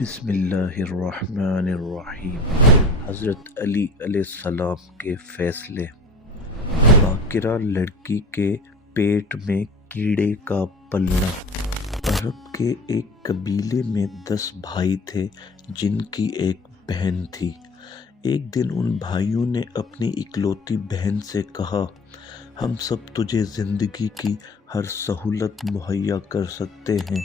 बिस्मिल्लाहिर्रहमानिर्रहीम। हज़रत अली अलैहिस्सलाम के फ़ैसले। बाकिरा लड़की के पेट में कीड़े का पलना। अरब के एक कबीले में 10 भाई थे जिनकी एक बहन थी। एक दिन उन भाइयों ने अपनी इकलौती बहन से कहा, हम सब तुझे ज़िंदगी की हर सहूलत मुहैया कर सकते हैं,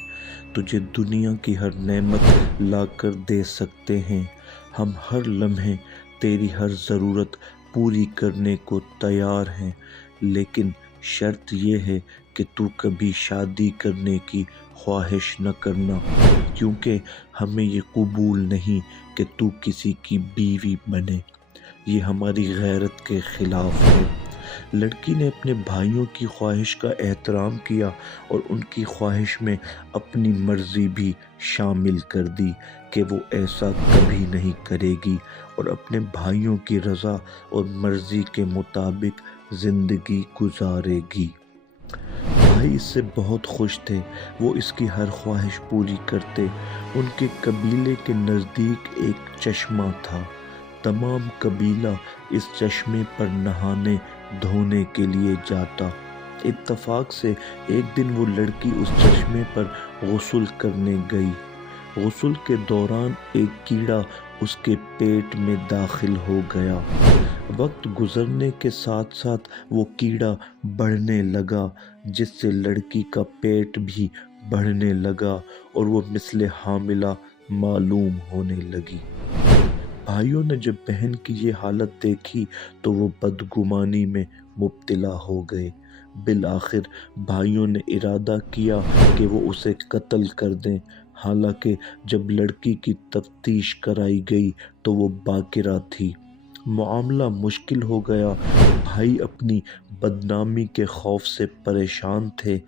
तुझे दुनिया की हर नेमत लाकर दे सकते हैं, हम हर लम्हे तेरी हर ज़रूरत पूरी करने को तैयार हैं, लेकिन शर्त ये है कि तू कभी शादी करने की ख्वाहिश न करना, क्योंकि हमें ये कबूल नहीं कि तू किसी की बीवी बने। ये हमारी गैरत के ख़िलाफ़ है। लड़की ने अपने भाइयों की ख्वाहिश का एहतराम किया और उनकी ख्वाहिश में अपनी मर्ज़ी भी शामिल कर दी कि वो ऐसा कभी नहीं करेगी और अपने भाइयों की रज़ा और मर्ज़ी के मुताबिक ज़िंदगी गुजारेगी। भाई इससे बहुत खुश थे, वो इसकी हर ख्वाहिश पूरी करते। उनके कबीले के नज़दीक एक चश्मा था। तमाम कबीला इस चश्मे पर नहाने धोने के लिए जाता। इत्तफाक से एक दिन वो लड़की उस चश्मे पर गुस्ल करने गई। गुस्ल के दौरान एक कीड़ा उसके पेट में दाखिल हो गया। वक्त गुजरने के साथ साथ वो कीड़ा बढ़ने लगा, जिससे लड़की का पेट भी बढ़ने लगा और वो मिसले हामिला मालूम होने लगी। भाइयों ने जब बहन की ये हालत देखी तो वो बदगुमानी में मुब्तला हो गए। बिल आखिर भाइयों ने इरादा किया कि वो उसे कत्ल कर दें। हालांकि जब लड़की की तफ्तीश कराई गई तो वो बाकिरा थी। मामला मुश्किल हो गया। भाई अपनी बदनामी के खौफ से परेशान थे।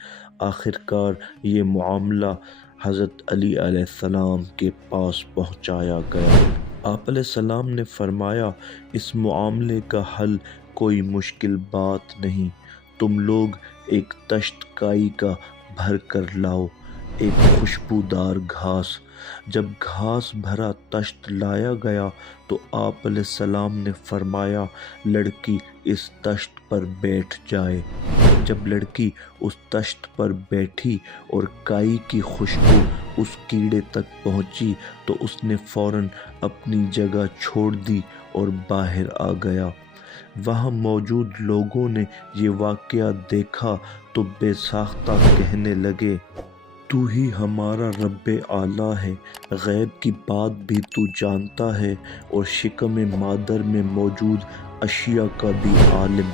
आखिरकार ये मामला हज़रत अली अलैहिस्सलाम के पास पहुंचाया गया। आप अलैहिस्सलाम ने फरमाया, इस मामले का हल कोई मुश्किल बात नहीं। तुम लोग एक तश्त काई का भर कर लाओ, एक खुशबूदार घास। जब घास भरा तश्त लाया गया तो आप अलैहिस्सलाम ने फरमाया, लड़की इस तश्त पर बैठ जाए। जब लड़की उस तश्त पर बैठी और काई की खुशबू उस कीड़े तक पहुंची तो उसने फ़ौरन अपनी जगह छोड़ दी और बाहर आ गया। वहाँ मौजूद लोगों ने ये वाक़या देखा तो बेसाख्ता कहने लगे, तू ही हमारा रब्बे आला है, गैब की बात भी तू जानता है और शिकम मादर में मौजूद अशिया का भी आलिम।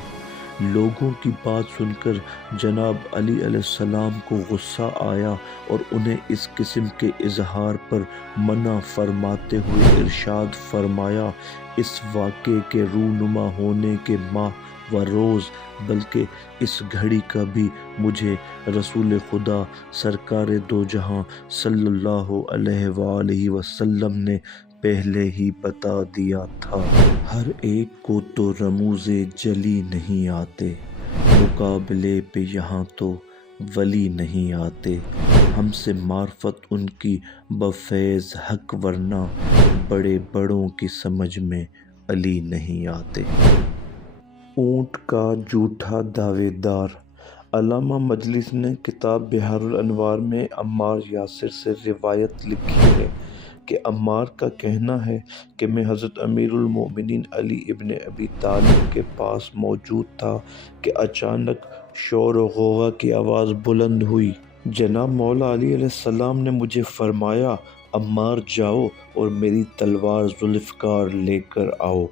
लोगों की बात सुनकर जनाब अली अलैहिस्सलाम को गुस्सा आया और उन्हें इस किस्म के इजहार पर मना फरमाते हुए इरशाद फरमाया, इस वाक़े के रूनुमा होने के माह व रोज़ बल्कि इस घड़ी का भी मुझे रसूल खुदा सरकार दो जहां सल्लल्लाहु अलैहि वसल्लम ने पहले ही बता दिया था। हर एक को तो रमूज़े जली नहीं आते, मुकाबले पे यहाँ तो वली नहीं आते। हमसे मार्फत उनकी बफैज़ हक, वरना बड़े बड़ों की समझ में अली नहीं आते। ऊँट का झूठा दावेदार। अल्लामा मजलिस ने किताब बिहारुल अनवार में अम्मार यासिर से रिवायत लिखी है कि अम्मार का कहना है कि मैं हज़रत अमीरुल मोमिनीन अली इब्न अबी तालिब के पास मौजूद था कि अचानक शोर व गौगा की आवाज़ बुलंद हुई। जनाब मौला अली अलैहिस्सलाम ने मुझे फरमाया, अम्मार जाओ और मेरी तलवार जुल्फ़कार लेकर आओ।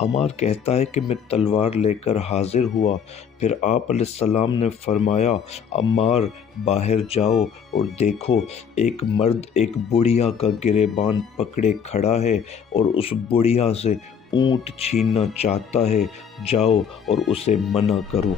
अम्मार कहता है कि मैं तलवार लेकर हाजिर हुआ। फिर आप अलैहिस्सलाम ने फरमाया, अम्मार बाहर जाओ और देखो, एक मर्द एक बुढ़िया का गिरेबान पकड़े खड़ा है और उस बुढ़िया से ऊँट छीनना चाहता है, जाओ और उसे मना करो।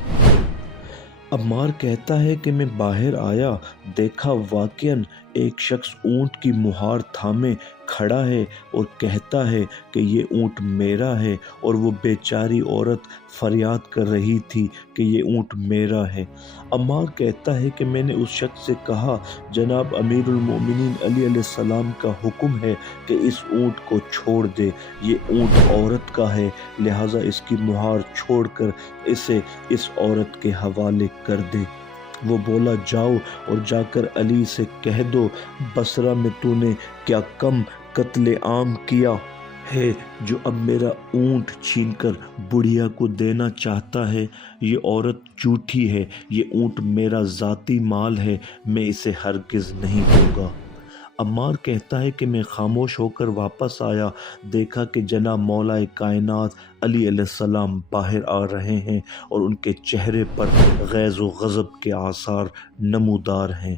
अम्मार कहता है कि मैं बाहर आया, देखा वाक़ियन एक शख्स ऊँट की मुहार थामे کھڑا ہے اور کہتا ہے کہ یہ اونٹ میرا ہے، اور وہ بیچاری عورت فریاد کر رہی تھی کہ یہ اونٹ میرا ہے۔ عمار کہتا ہے کہ میں نے اس شخص سے کہا جناب امیر المومنین علی علیہ السلام کا حکم ہے کہ اس اونٹ کو چھوڑ دے، یہ اونٹ عورت کا ہے، لہٰذا اس کی مہار چھوڑ کر اسے اس عورت کے حوالے کر دے۔ وہ بولا جاؤ اور جا کر علی سے کہہ دو بصرہ میں تو نے کیا کم قتل عام کیا ہے جو اب میرا اونٹ چھین کر بڑھیا کو دینا چاہتا ہے۔ یہ عورت جھوٹی ہے، یہ اونٹ میرا ذاتی مال ہے، میں اسے ہرگز نہیں دوں گا۔ عمار کہتا ہے کہ میں خاموش ہو کر واپس آیا، دیکھا کہ جناب مولا کائنات علی علیہ السلام باہر آ رہے ہیں اور ان کے چہرے پر غیظ و غضب کے آثار نمودار ہیں۔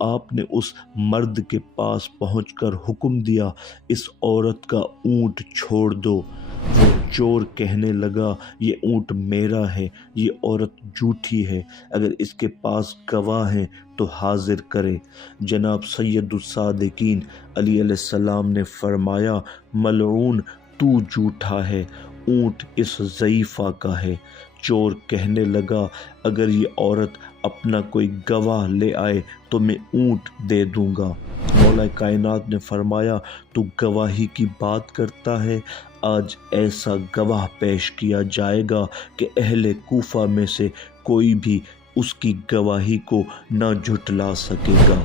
آپ نے اس مرد کے پاس پہنچ کر حکم دیا اس عورت کا اونٹ چھوڑ دو۔ وہ چور کہنے لگا یہ اونٹ میرا ہے، یہ عورت جھوٹی ہے، اگر اس کے پاس گواہ ہیں تو حاضر کرے۔ جناب سید الصادقین علی علیہ السلام نے فرمایا ملعون تو جھوٹا ہے، اونٹ اس ضعیفہ کا ہے۔ چور کہنے لگا اگر یہ عورت اپنا کوئی گواہ لے آئے تو میں اونٹ دے دوں گا۔ مولا کائنات نے فرمایا تو گواہی کی بات کرتا ہے، آج ایسا گواہ پیش کیا جائے گا کہ اہل کوفہ میں سے کوئی بھی اس کی گواہی کو نہ جھٹلا سکے گا۔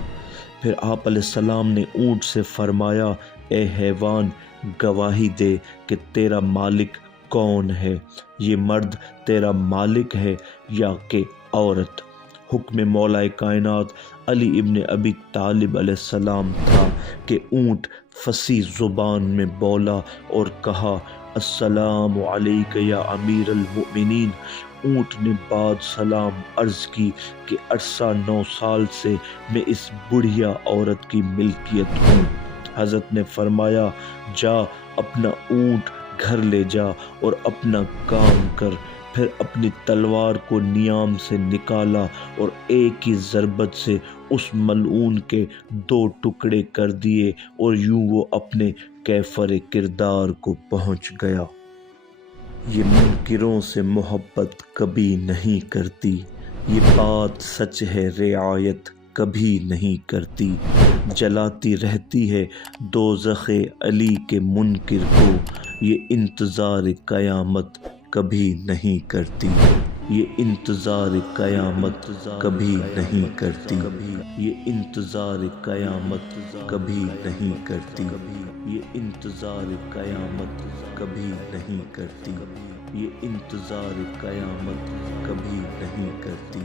پھر آپ علیہ السلام نے اونٹ سے فرمایا اے حیوان گواہی دے کہ تیرا مالک کون ہے، یہ مرد تیرا مالک ہے یا کہ عورت؟ حکم مولا کائنات علی ابن ابی طالب علیہ السلام تھا کہ اونٹ فصیح زبان میں بولا اور کہا السلام علیک یا امیر المؤمنین۔ اونٹ نے بعد سلام عرض کی کہ عرصہ 9 سال سے میں اس بڑھیا عورت کی ملکیت ہوں۔ حضرت نے فرمایا جا اپنا اونٹ گھر لے جا اور اپنا کام کر۔ پھر اپنی تلوار کو نیام سے نکالا اور ایک ہی ضربت سے اس ملعون کے 2 ٹکڑے کر دیے اور یوں وہ اپنے کیفر کردار کو پہنچ گیا۔ یہ منکروں سے محبت کبھی نہیں کرتی، یہ بات سچ ہے رعایت کبھی نہیں کرتی، جلاتی رہتی ہے دوزخ علی کے منکر کو، یہ انتظار قیامت کبھی نہیں کرتی، یہ انتظار قیامت کبھی نہیں کرتی، یہ انتظار قیامت کبھی نہیں کرتی، یہ انتظار قیامت کبھی نہیں کرتی، یہ انتظار قیامت کبھی نہیں کرتی۔